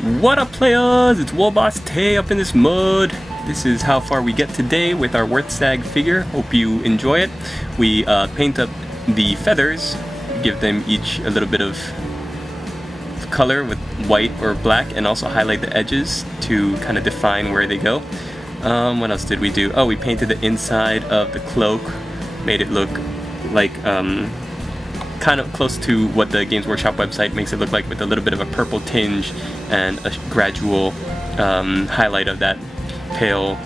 What up, players? It's Warboss Tay up in this mud. This is how far we get today with our Wurrzag figure. Hope you enjoy it. We paint up the feathers, give them each a little bit of color with white or black, and also highlight the edges to kind of define where they go. What else did we do? Oh, we painted the inside of the cloak, made it look like kind of close to what the Games Workshop website makes it look like, with a little bit of a purple tinge and a gradual highlight of that pale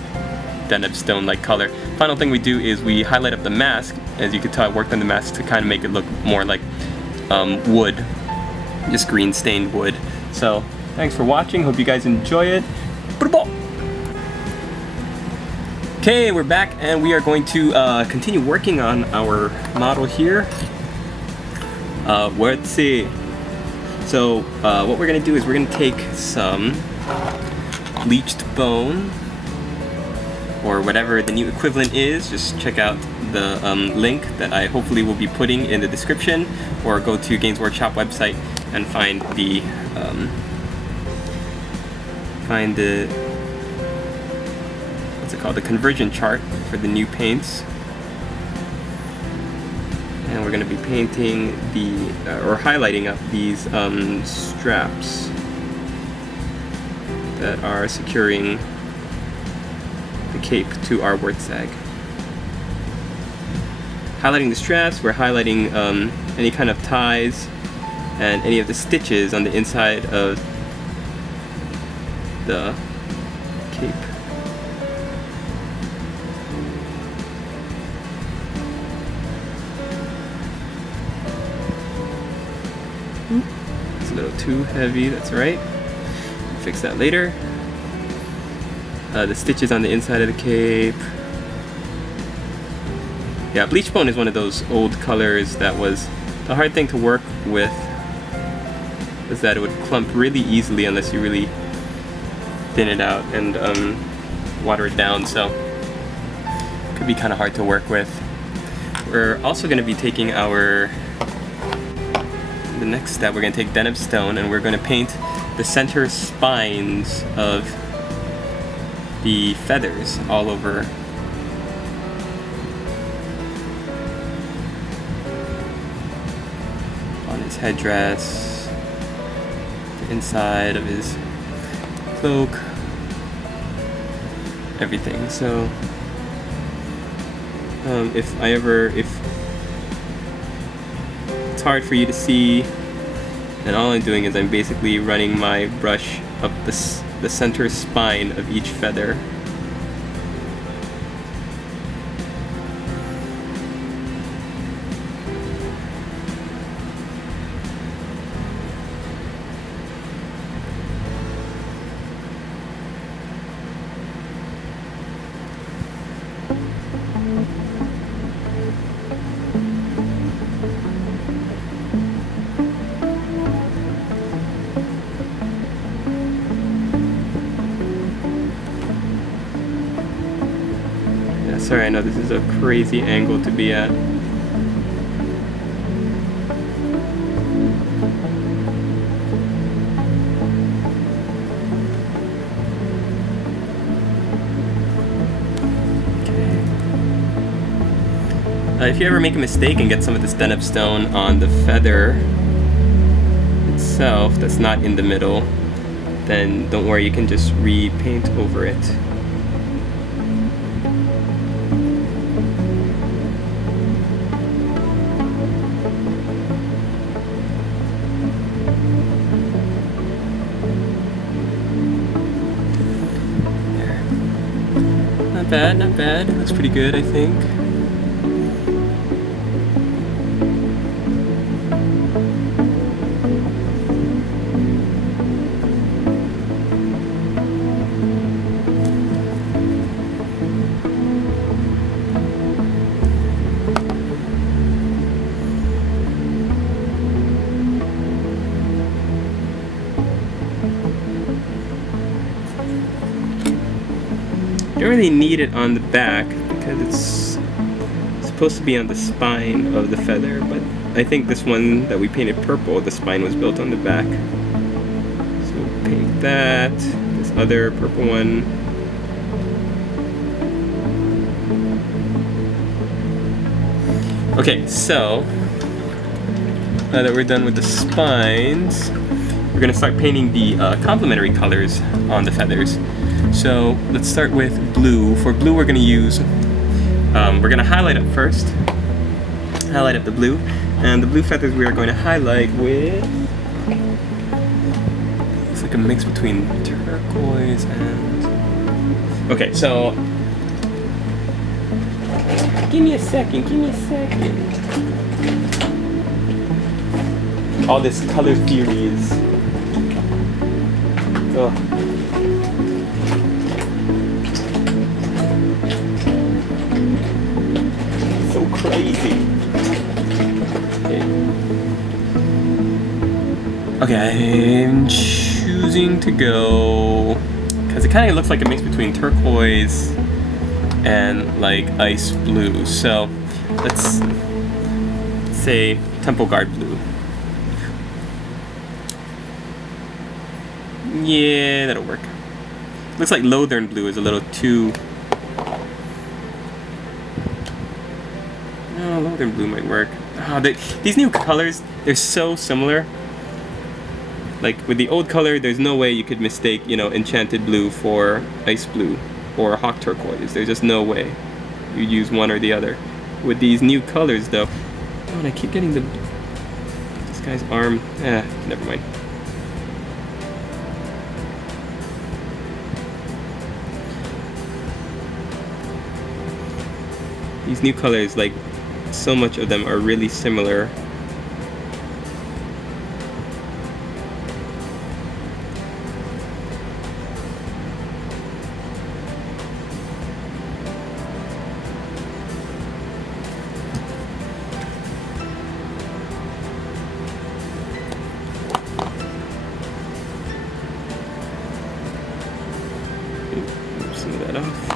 deneb stone-like color. Final thing we do is we highlight up the mask. As you can tell, I worked on the mask to kind of make it look more like wood, just green stained wood. So thanks for watching, hope you guys enjoy it. Okay, we're back and we are going to continue working on our model here. Wurrzag. So what we're going to do is we're going to take some bleached bone, or whatever the new equivalent is. Just check out the link that I hopefully will be putting in the description, or go to Games Workshop website and find the what's it called, the conversion chart for the new paints. And we're going to be painting the, or highlighting up these straps that are securing the cape to our Wurrzag. Highlighting the straps, we're highlighting any kind of ties and any of the stitches on the inside of the cape. It's a little too heavy, that's right. Fix that later. The stitches on the inside of the cape. Yeah, bleach bone is one of those old colors that was the hard thing to work with, is that it would clump really easily unless you really thin it out and water it down, so it could be kind of hard to work with. We're also going to be taking the next step, we're going to take deneb stone and we're going to paint the center spines of the feathers all over. On his headdress, the inside of his cloak, everything. So if it's hard for you to see, and all I'm doing is I'm basically running my brush up the center spine of each feather. Sorry, I know this is a crazy angle to be at. If you ever make a mistake and get some of this deneb stone on the feather itself that's not in the middle, then don't worry, you can just repaint over it. Not bad, not bad. Looks pretty good, I think. You don't really need it on the back because it's supposed to be on the spine of the feather, but I think this one that we painted purple, the spine was built on the back. So paint that. This other purple one. Okay, so now that we're done with the spines, we're gonna start painting the complementary colors on the feathers. So let's start with blue. For blue, we're gonna use, we're gonna highlight up first. Highlight up the blue, and the blue feathers we are going to highlight with. It's like a mix between turquoise and. Okay, so. Give me a second. Give me a second. All this color theory is. Oh. So crazy. Okay, I'm choosing to go because it kind of looks like a mix between turquoise and like ice blue. So let's say Temple Guard blue. Yeah, that'll work. Looks like Lothern blue is a little too. No, Lothern blue might work. Oh, these new colors, they're so similar. Like with the old color, there's no way you could mistake, you know, Enchanted Blue for Ice Blue or Hawk Turquoise. There's just no way you'd use one or the other. With these new colors, though, oh, and I keep getting this guy's arm. Never mind. These new colors, like, so much of them are really similar. Move some of that off.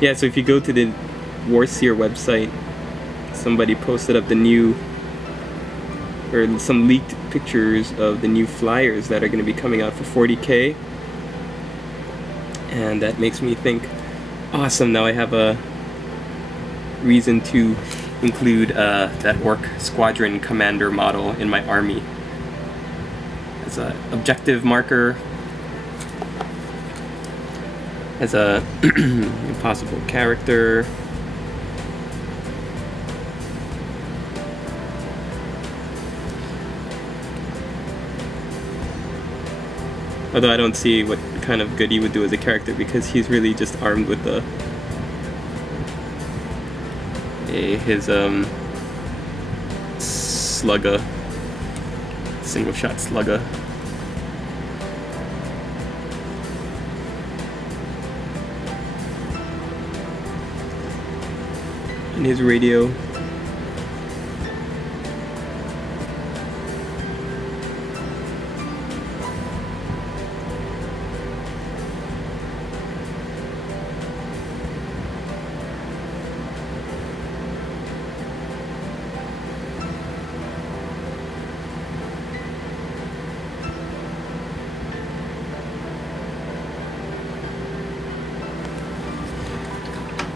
Yeah, so if you go to the Wurrzag website, somebody posted up the new, or some leaked pictures of the new flyers that are going to be coming out for 40K. And that makes me think, awesome, now I have a reason to include that Orc Squadron Commander model in my army as an objective marker, as a possible character. Although I don't see what kind of good he would do as a character, because he's really just armed with the his slugger, single shot slugger. And his radio.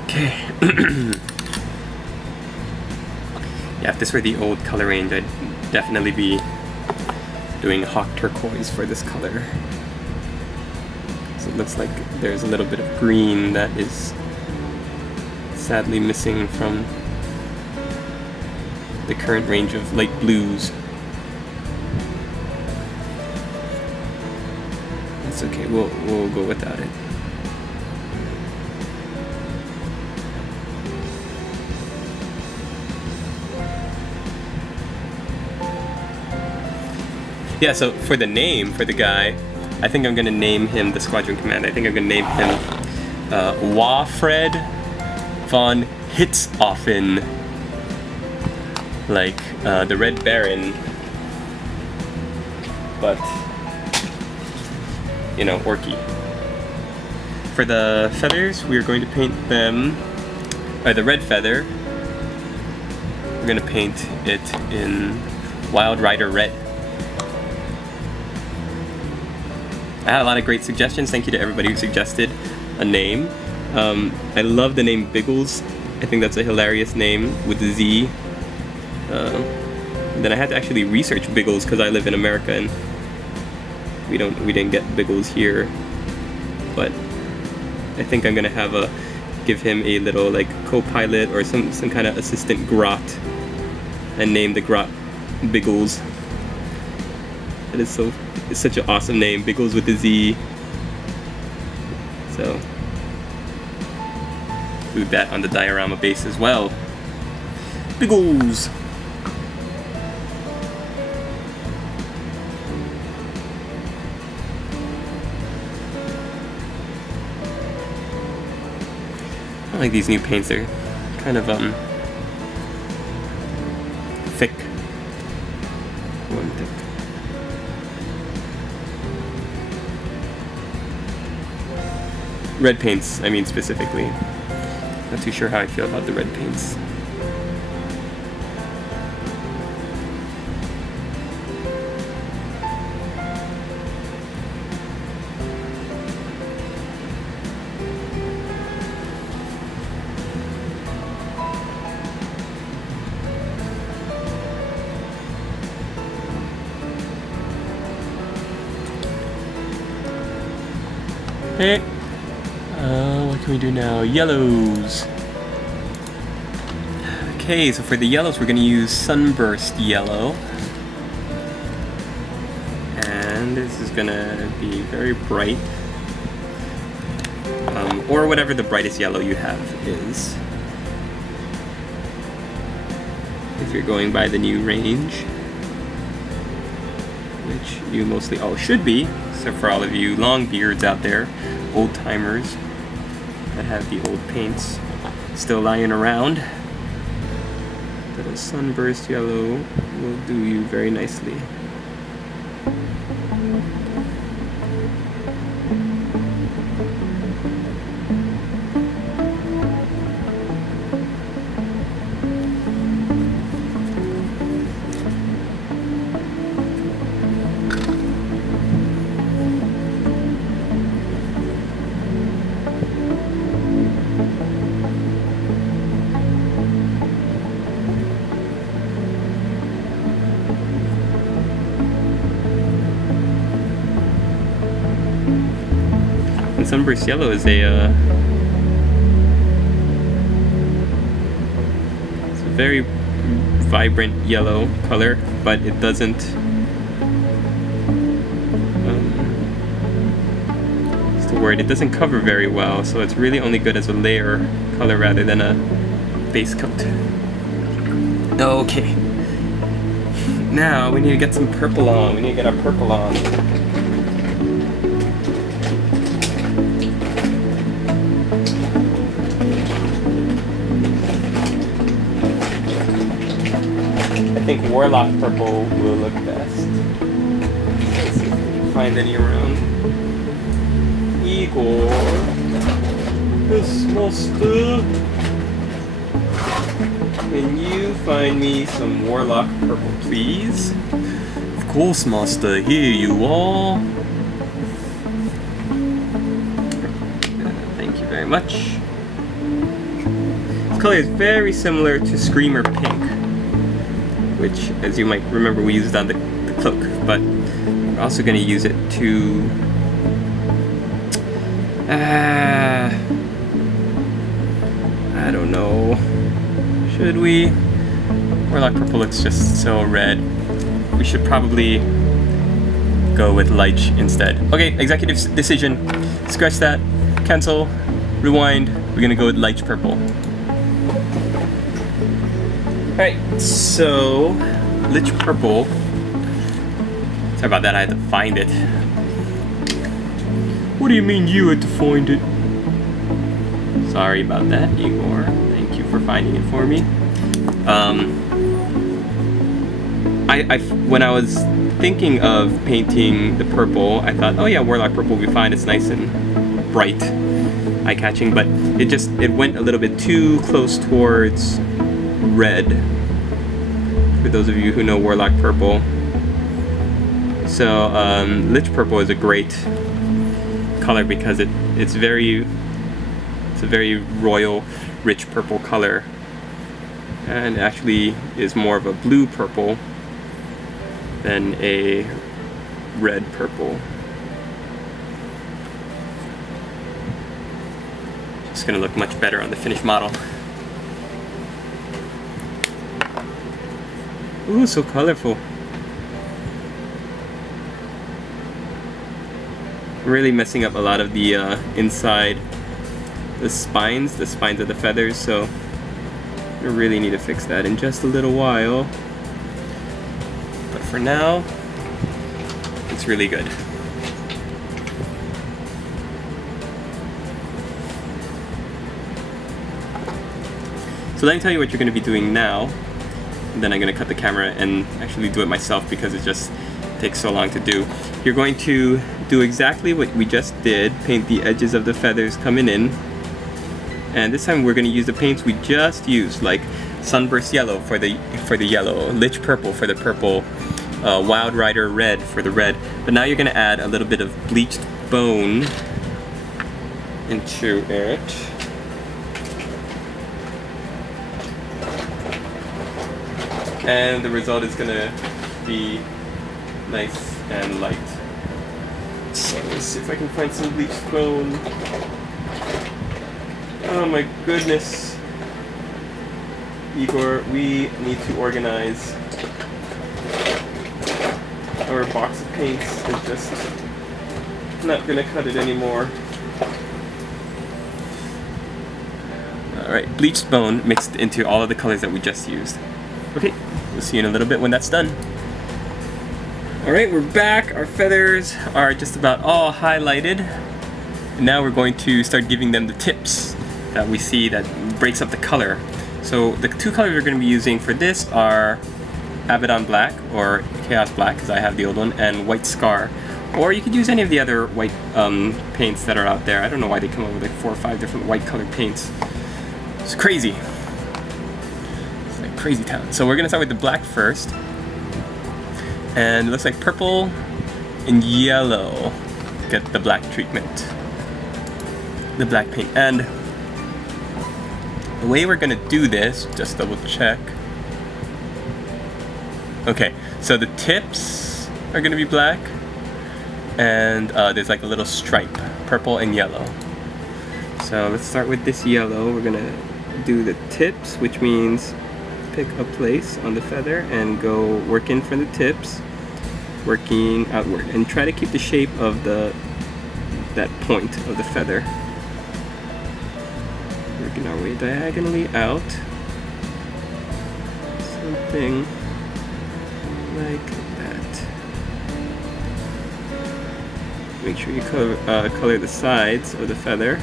Okay. Yeah, if this were the old color range, I'd definitely be doing Hawk Turquoise for this color. So it looks like there's a little bit of green that is sadly missing from the current range of light blues. That's okay, we'll go without it. Yeah, so for the name for the guy, I think I'm gonna name him the Squadron Commander. I think I'm gonna name him Wafred von Hitzoffen, like the Red Baron, but you know, orky. for the feathers, we're going to paint them, the red feather, we're going to paint it in Wild Rider Red. I had a lot of great suggestions. Thank you to everybody who suggested a name. I love the name Biggles. I think that's a hilarious name with the Z. Then I had to actually research Biggles because I live in America and we didn't get Biggles here. But I think I'm gonna give him a little like co-pilot or some kind of assistant grot and name the grot Biggles. That is it's such an awesome name, Biggles with a Z. So include that on the diorama base as well. Biggles. I like these new paints, they're kind of thick. One thick. Red paints, I mean specifically. Not too sure how I feel about the red paints. Okay, what can we do now? Yellows. Okay, so for the yellows, we're going to use Sunburst Yellow. And this is going to be very bright. Or whatever the brightest yellow you have is. If you're going by the new range. Which you mostly all should be. Except for all of you long beards out there, old timers that have the old paints still lying around. But a Sunburst Yellow will do you very nicely. Sunburst Yellow is it's a very vibrant yellow color, but it doesn't what's the word? It doesn't cover very well, so it's really only good as a layer color rather than a base coat. Okay. Now we need to get some purple on. We need to get our purple on. I think Warlock Purple will look best. Let's see if we can find any around. Igor. Yes, master. Can you find me some Warlock Purple, please? Of course, master. Here you are. Thank you very much. This color is very similar to Screamer Pink, which, as you might remember, we used on the cloak, but we're also going to use it to I don't know, should we? Warlock Purple looks just so red. We should probably go with Lich instead. Okay, executive decision, scratch that, cancel, rewind, we're going to go with Lich Purple. Alright, so Lich Purple. Sorry about that, I had to find it. What do you mean you had to find it? Sorry about that, Igor. Thank you for finding it for me. When I was thinking of painting the purple. I thought, oh yeah, Warlock purple will be fine. It's nice and bright, eye-catching, but it went a little bit too close towards red, for those of you who know Warlock purple. So Lich purple is a great color because it's a very royal, rich purple color, and actually is more of a blue purple than a red purple. It's gonna look much better on the finished model. Ooh, so colorful. Really messing up a lot of the inside, the spines of the feathers, so I really need to fix that in just a little while. But for now, it's really good. So let me tell you what you're going to be doing now, and then I'm going to cut the camera and actually do it myself because it just takes so long to do. You're going to do exactly what we just did, paint the edges of the feathers coming in, and this time we're going to use the paints we just used, like Sunburst Yellow for the yellow, Lich Purple for the purple, Wild Rider Red for the red, but now you're going to add a little bit of bleached bone into it. And the result is going to be nice and light. So let's see if I can find some bleached bone. Oh my goodness. Igor, we need to organize our box of paints. It's just not gonna cut it anymore. Alright, bleached bone mixed into all of the colors that we just used. Okay, we'll see you in a little bit when that's done. Alright, we're back. Our feathers are just about all highlighted. And now we're going to start giving them the tips that we see that breaks up the color. So the two colors we're going to be using for this are Abaddon Black, or Chaos Black, because I have the old one, and White Scar. Or you could use any of the other white paints that are out there. I don't know why they come up with like 4 or 5 different white colored paints. It's crazy. It's like crazy town. So we're going to start with the black first. And it looks like purple and yellow get the black treatment, the black paint. And the way we're gonna do this, just double check. Okay, so the tips are gonna be black, and there's like a little stripe, purple and yellow. So let's start with this yellow. We're gonna do the tips, which means pick a place on the feather and go work in from the tips, working outward, and try to keep the shape of that point of the feather. Working our way diagonally out, something like that. Make sure you color the sides of the feather.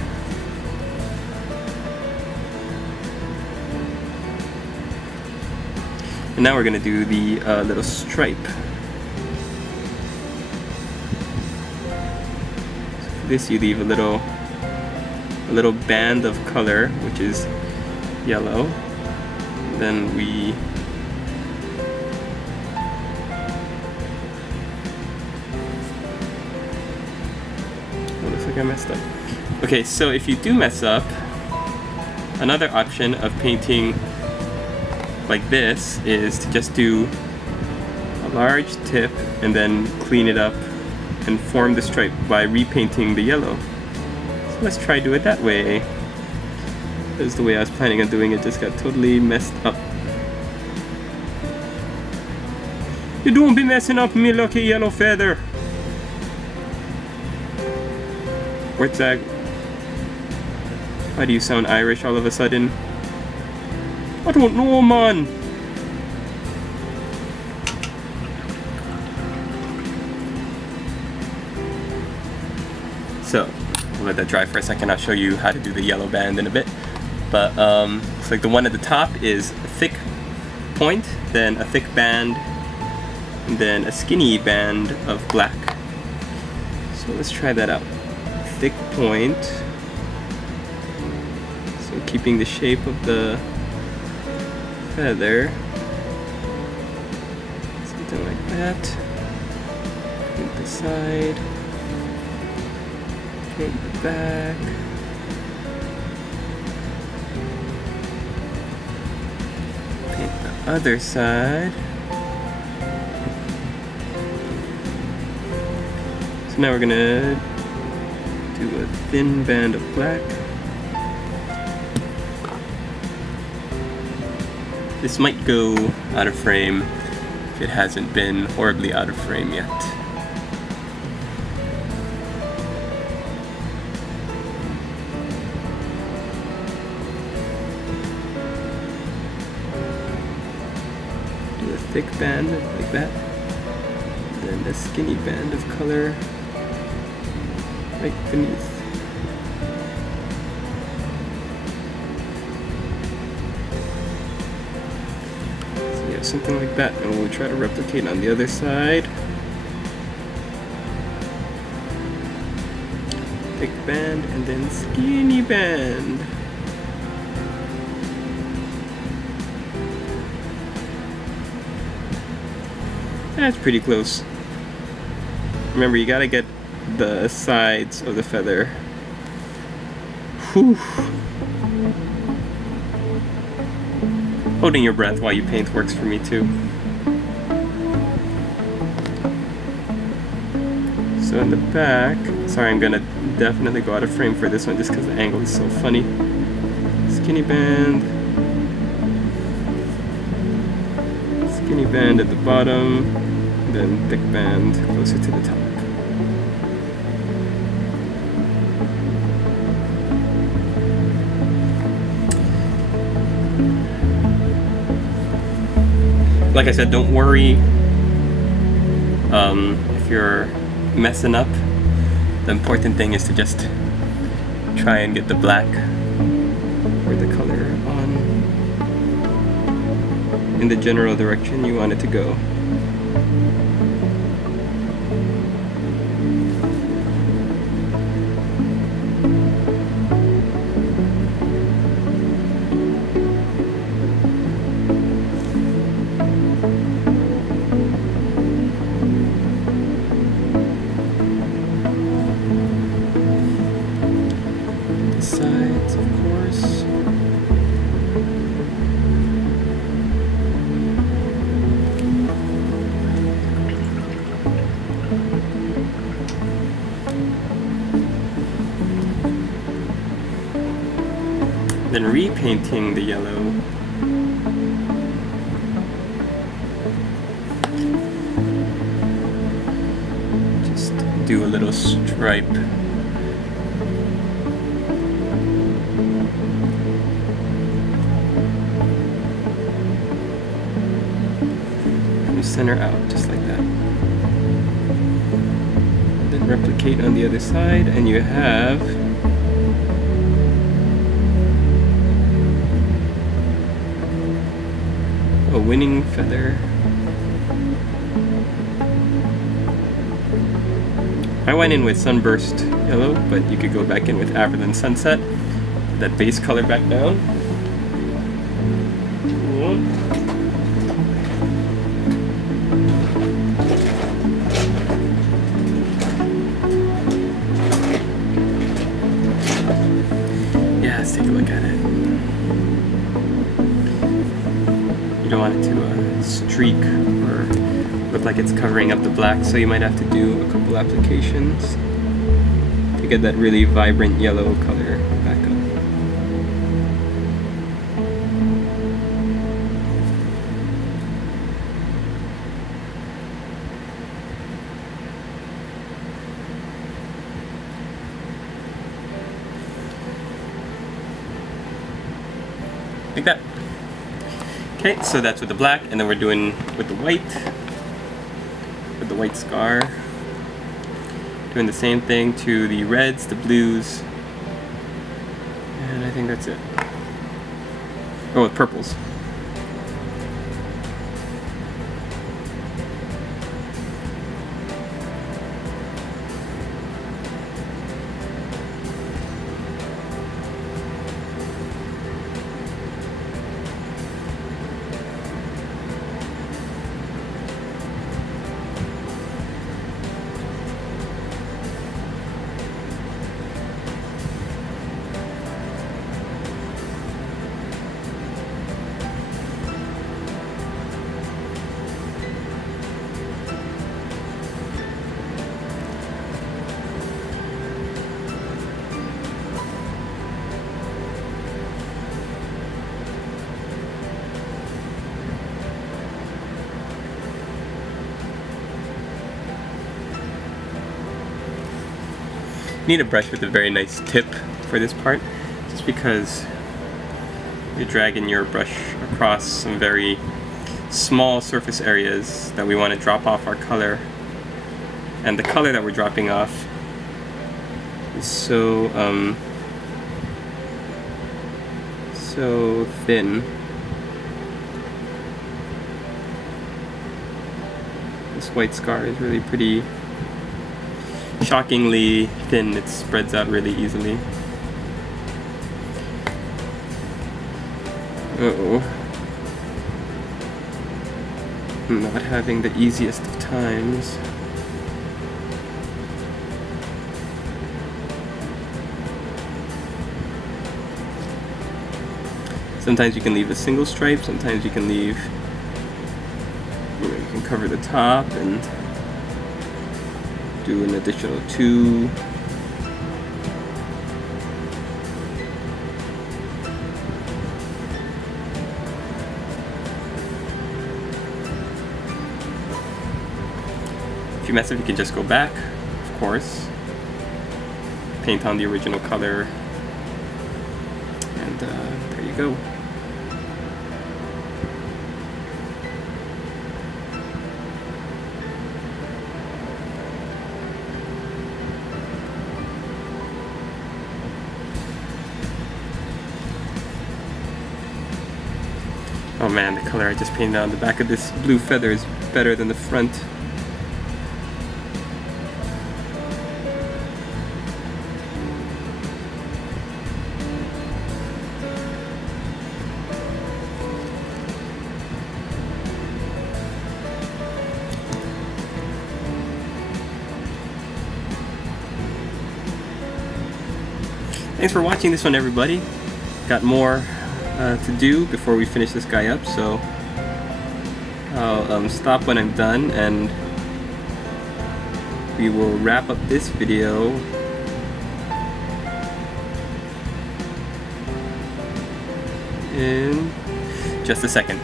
And now we're going to do the little stripe. So for this you leave a little band of color, which is yellow. Then we oh, looks like I messed up. Okay, so if you do mess up, another option of painting like this is to just do a large tip and then clean it up and form the stripe by repainting the yellow. So let's try do it that way. This is the way I was planning on doing it, just got totally messed up. You don't be messing up me lucky yellow feather. Wurrzag, why do you sound Irish all of a sudden? I don't know, man. So, I'll let that dry for a second. I'll show you how to do the yellow band in a bit. But it's like the one at the top is a thick point, then a thick band, and then a skinny band of black. So let's try that out. Thick point. So keeping the shape of the feather. Something like that. Paint the side. Paint the back. Paint the other side. So now we're gonna do a thin band of black. This might go out of frame if it hasn't been horribly out of frame yet. Do a thick band like that, then a skinny band of color right beneath. So yeah, something like that, and we'll try to replicate on the other side. Thick band and then skinny band. That's pretty close. Remember, you gotta get the sides of the feather. Whew. Holding your breath while you paint works for me too. So in the back, sorry, I'm gonna definitely go out of frame for this one just because the angle is so funny. Skinny band. Skinny band at the bottom, then thick band closer to the top. Like I said, don't worry if you're messing up. The important thing is to just try and get the black or the color on in the general direction you want it to go. Sides, of course. Then repainting the yellow. Just do a little stripe. Center out, just like that. Then replicate on the other side, and you have a winning feather. I went in with Sunburst Yellow, but you could go back in with African Sunset. That base color back down. Let's take a look at it. You don't want it to streak or look like it's covering up the black, so you might have to do a couple applications to get that really vibrant yellow color back up. Like that. Okay, so that's with the black, and then we're doing with the white scar. Doing the same thing to the reds, the blues, and I think that's it. Oh, with purples. You need a brush with a very nice tip for this part, just because you're dragging your brush across some very small surface areas that we want to drop off our color. And the color that we're dropping off is so thin. This white scar is really pretty shockingly thin. It spreads out really easily. Uh-oh. I'm not having the easiest of times. Sometimes you can leave a single stripe, sometimes you can leave, you can cover the top and do an additional 2. If you mess up, you can just go back, of course, paint on the original color, and there you go. Oh man, the color I just painted on the back of this blue feather is better than the front. Thanks for watching this one, everybody. Got more to do before we finish this guy up, so I'll stop when I'm done and we will wrap up this video in just a second.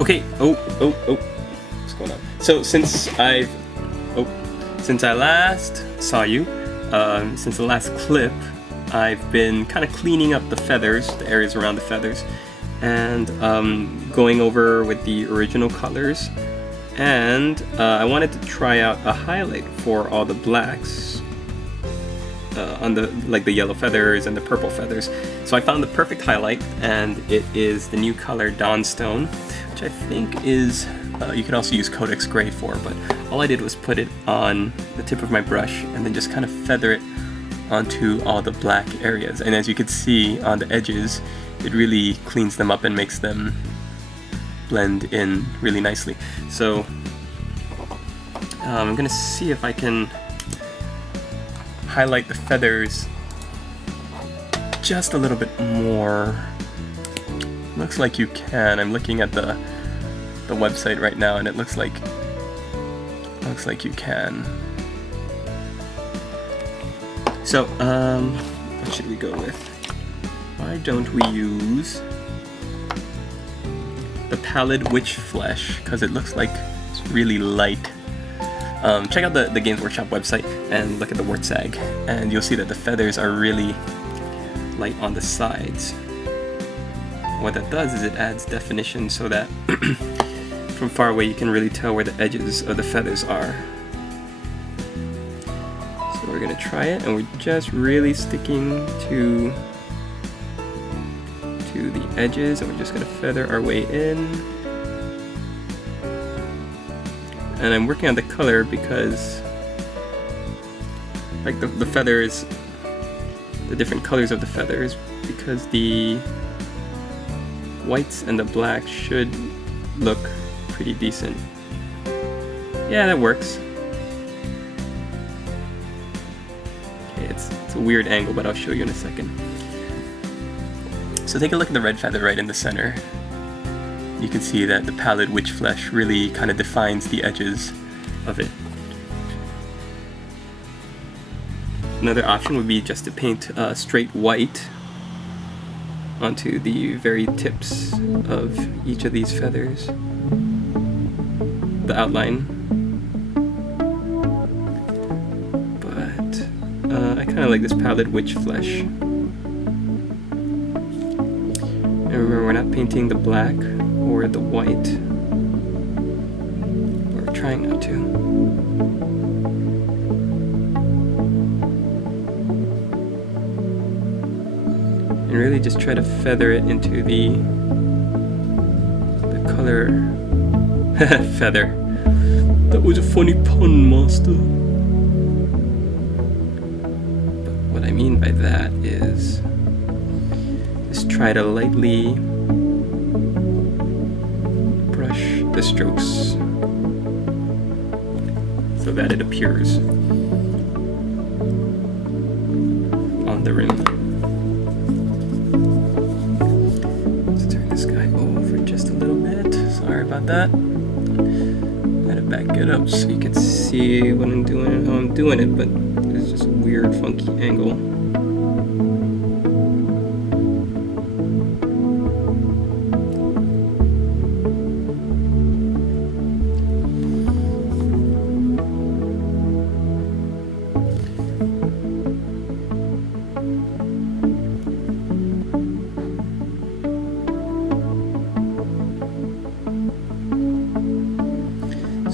Okay, what's going on? So since I last saw you, since the last clip, I've been kind of cleaning up the feathers, the areas around the feathers, and going over with the original colors. And I wanted to try out a highlight for all the blacks on the yellow feathers and the purple feathers. So I found the perfect highlight, and it is the new color Dawnstone, which I think is you can also use Codex Gray for, but all I did was put it on the tip of my brush and then just kind of feather it onto all the black areas. And as you can see on the edges, it really cleans them up and makes them blend in really nicely. So I'm gonna see if I can highlight the feathers just a little bit more. Looks like you can. I'm looking at the website right now, and it looks like you can. So what should we go with? Why don't we use the Pallid Witch Flesh, because it looks like it's really light. Check out the Games Workshop website and look at the Wurrzag, and you'll see that the feathers are really light on the sides. What that does is it adds definition so that from far away you can really tell where the edges of the feathers are. So we're gonna try it, and we're just really sticking to the edges, and we're just gonna feather our way in. And I'm working on the color because like the feathers, the different colors of the feathers, because the whites and the blacks should look pretty decent. Yeah, that works. Okay, it's a weird angle, but I'll show you in a second. So take a look at the red feather right in the center. You can see that the Pallid Witch Flesh really kind of defines the edges of it. Another option would be just to paint straight white onto the very tips of each of these feathers, the outline. kind of like this pallid witch flesh. And remember, we're not painting the black or the white. We're trying not to. And really just try to feather it into the color. Feather. That was a funny pun, master. But what I mean by that is just try to lightly brush the strokes so that it appears on the rim. Let's turn this guy over just a little bit. Sorry about that. Gotta back it up so you can see what I'm doing and how I'm doing it, but it's just a weird, funky angle.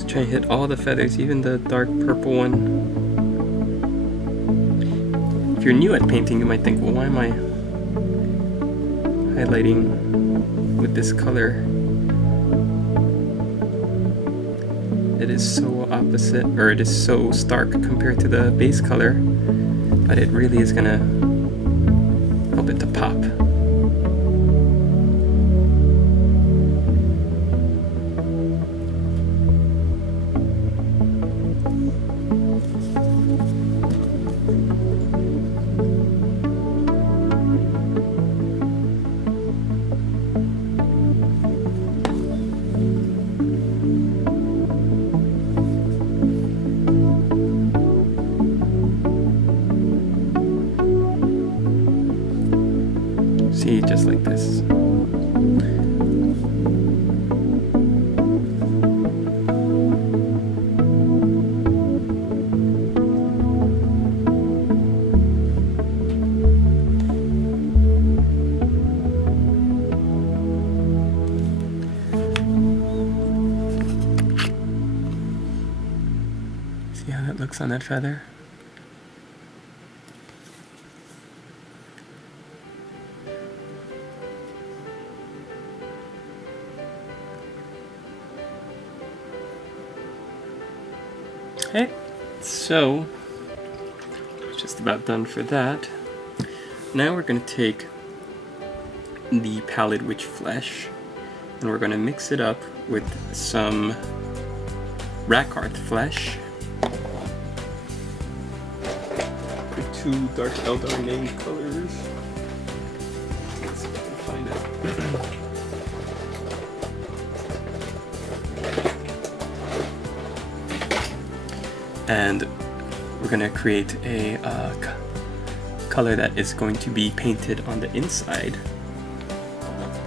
Try and hit all the feathers, even the dark purple one. If you're new at painting, you might think, well, why am I highlighting with this color? It is so opposite, or it is so stark compared to the base color, but it really is gonna help it to pop. See, just like this. See how that looks on that feather? Okay, so just about done for that. Now we're going to take the pallid witch flesh and we're going to mix it up with some Rackart flesh. The two Dark Eldar named colors. Let's see if I can find it. And we're going to create a color that is going to be painted on the inside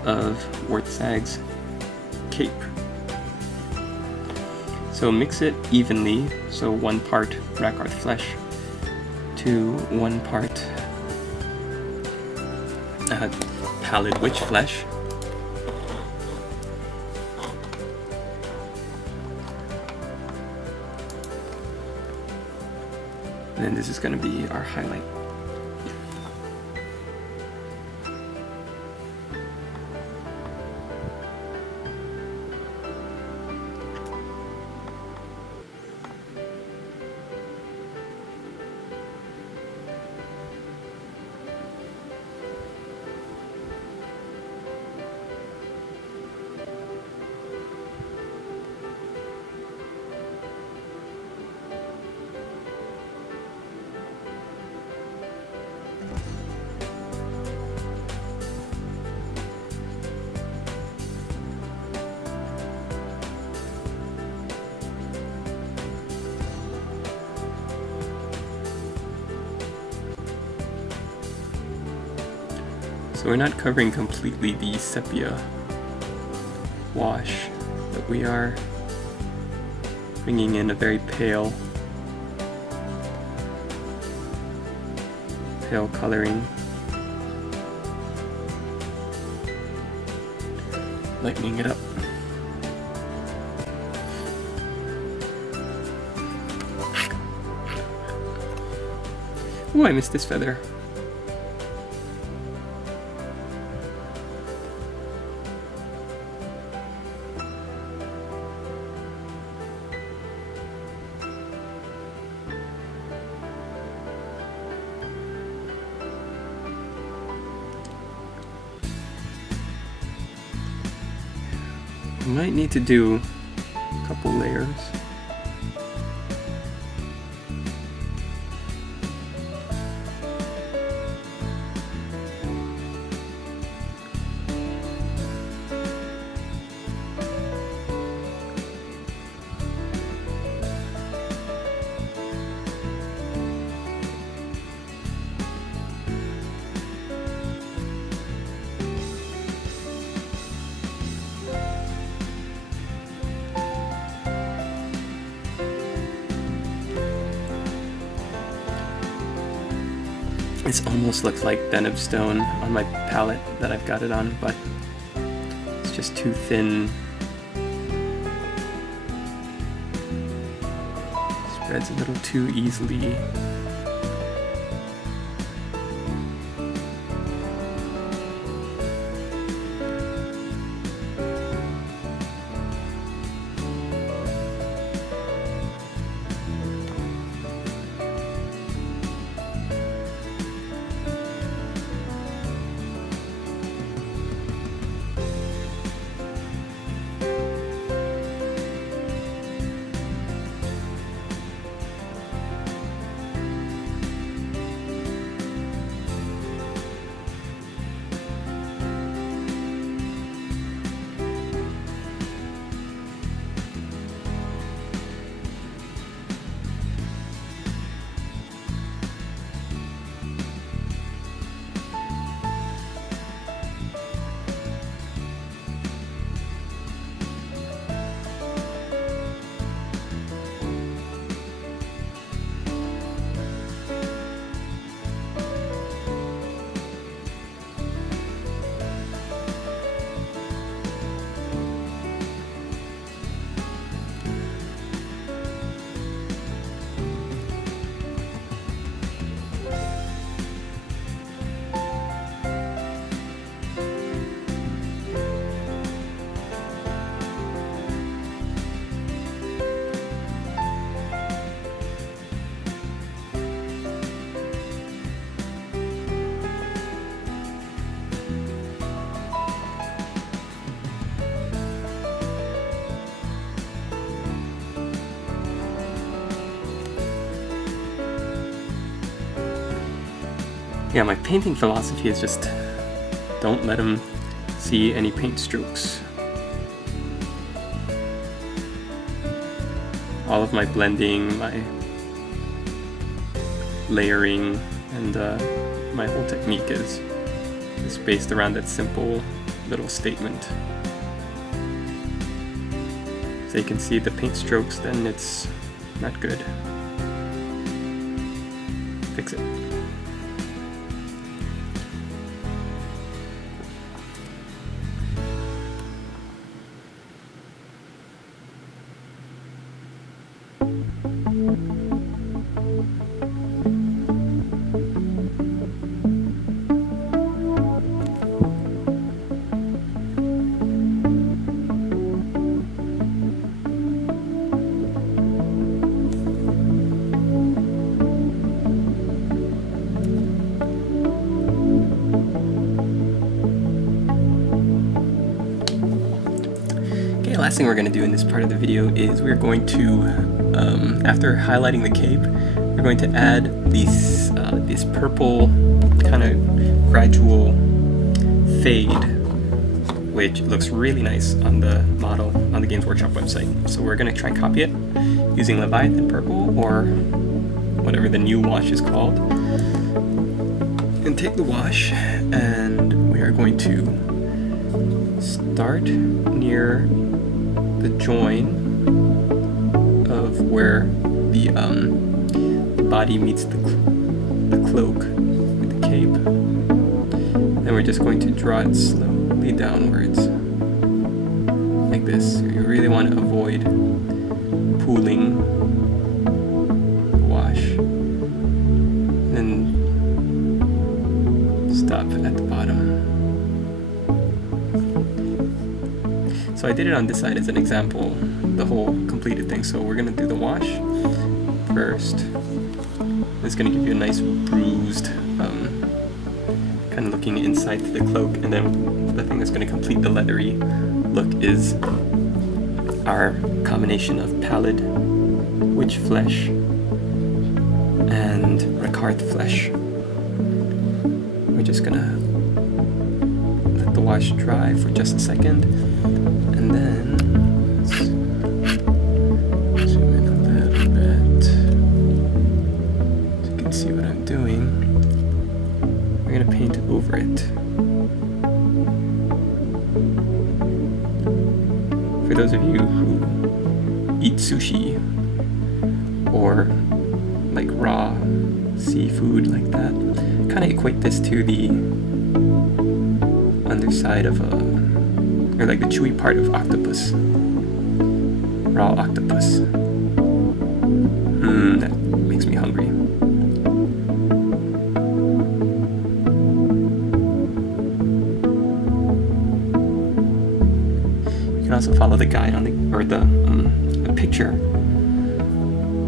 of Wurrzag's cape. So mix it evenly, so 1 part Rackart flesh to 1 part pallid witch flesh. And then this is going to be our highlight. So we're not covering completely the sepia wash, but we are bringing in a very pale tail coloring. Lightening it up. Oh, I missed this feather. I might need to do a couple layers. This almost looks like Deneb Stone on my palette that I've got it on, but it's just too thin. Spreads a little too easily. Yeah, my painting philosophy is just don't let them see any paint strokes. All of my blending, my layering, and my whole technique is based around that simple little statement. If they can see the paint strokes, then it's not good. Fix it. Last thing we're going to do in this part of the video is we're going to, after highlighting the cape, we're going to add this purple kind of gradual fade, which looks really nice on the model on the Games Workshop website. So we're going to try and copy it using Leviathan Purple, or whatever the new wash is called, and take the wash, and we are going to start near the join of where the body meets the cloak, cape. Then we're just going to draw it slowly downwards, like this. You really want to avoid pooling the wash. Then stop at the bottom. So I did it on this side as an example, the whole completed thing. So we're gonna do the wash first. It's gonna give you a nice bruised, kind of looking inside to the cloak, and then the thing that's gonna complete the leathery look is our combination of pallid witch flesh and Ricard flesh. We're just gonna let the wash dry for just a second, and then let's zoom in a little bit so you can see what I'm doing. We're gonna paint over it. For those of you who eat sushi or like raw seafood like that, kind of equate this to the underside of a, or like the chewy part of octopus, raw octopus. That makes me hungry. You can also follow the guide on the, or the picture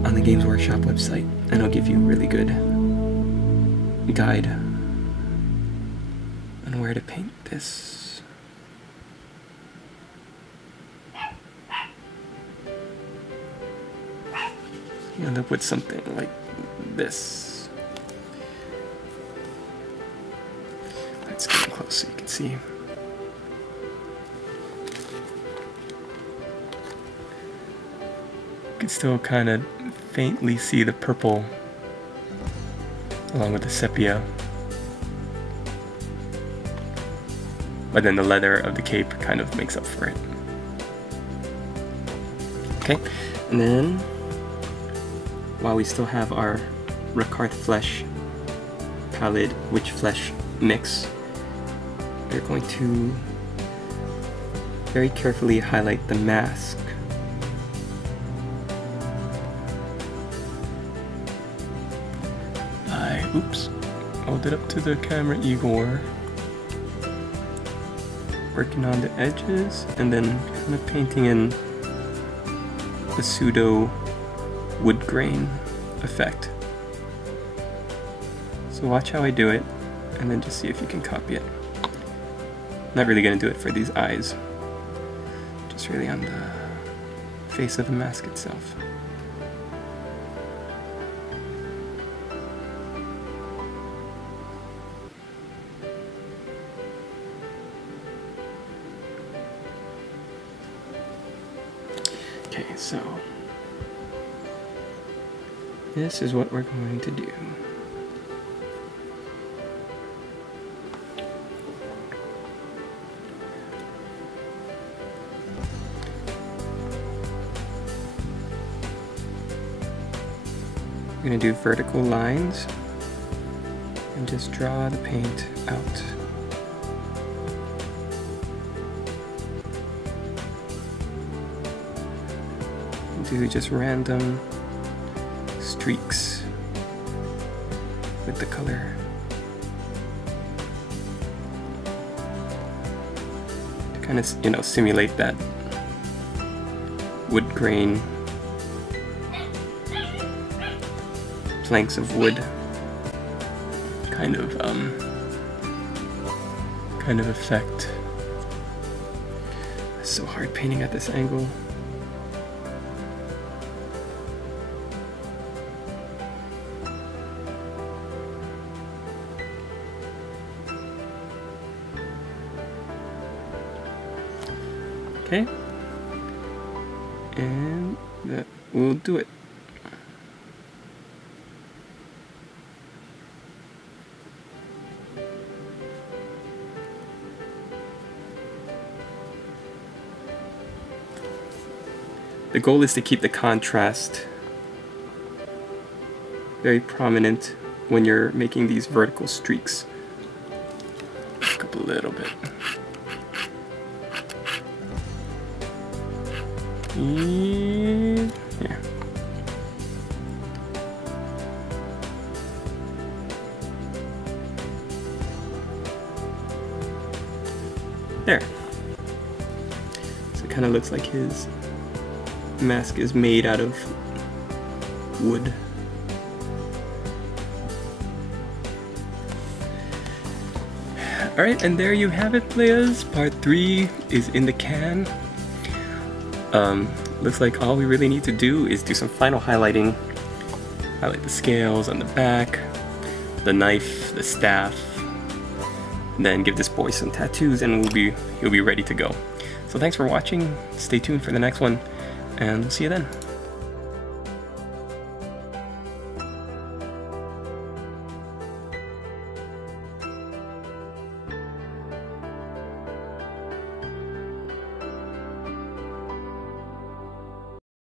on the Games Workshop website, and it'll give you a really good guide on where to paint this. You end up with something like this. Let's get in close so you can see. You can still kind of faintly see the purple along with the sepia. But then the leather of the cape kind of makes up for it. Okay, and then while we still have our Ricard flesh, pallid witch flesh mix, we're going to very carefully highlight the mask. Oops, hold it up to the camera, Igor. Working on the edges and then kind of painting in the pseudo wood grain effect. So watch how I do it and then just see if you can copy it. Not really gonna do it for these eyes, just really on the face of the mask itself. Okay, so this is what we're going to do. We're going to do vertical lines and just draw the paint out. Do just random streaks with the color to kind of, you know, simulate that wood grain, planks of wood kind of effect. It's so hard painting at this angle. Okay, and that will do it. The goal is to keep the contrast very prominent when you're making these vertical streaks. Back up a little bit. Yeah. There. So it kind of looks like his mask is made out of wood. Alright, and there you have it, players. Part 3 is in the can. Looks like all we really need to do is do some final highlighting. Highlight the scales on the back, the knife, the staff, then give this boy some tattoos and he'll be ready to go. So thanks for watching, stay tuned for the next one, and we'll see you then.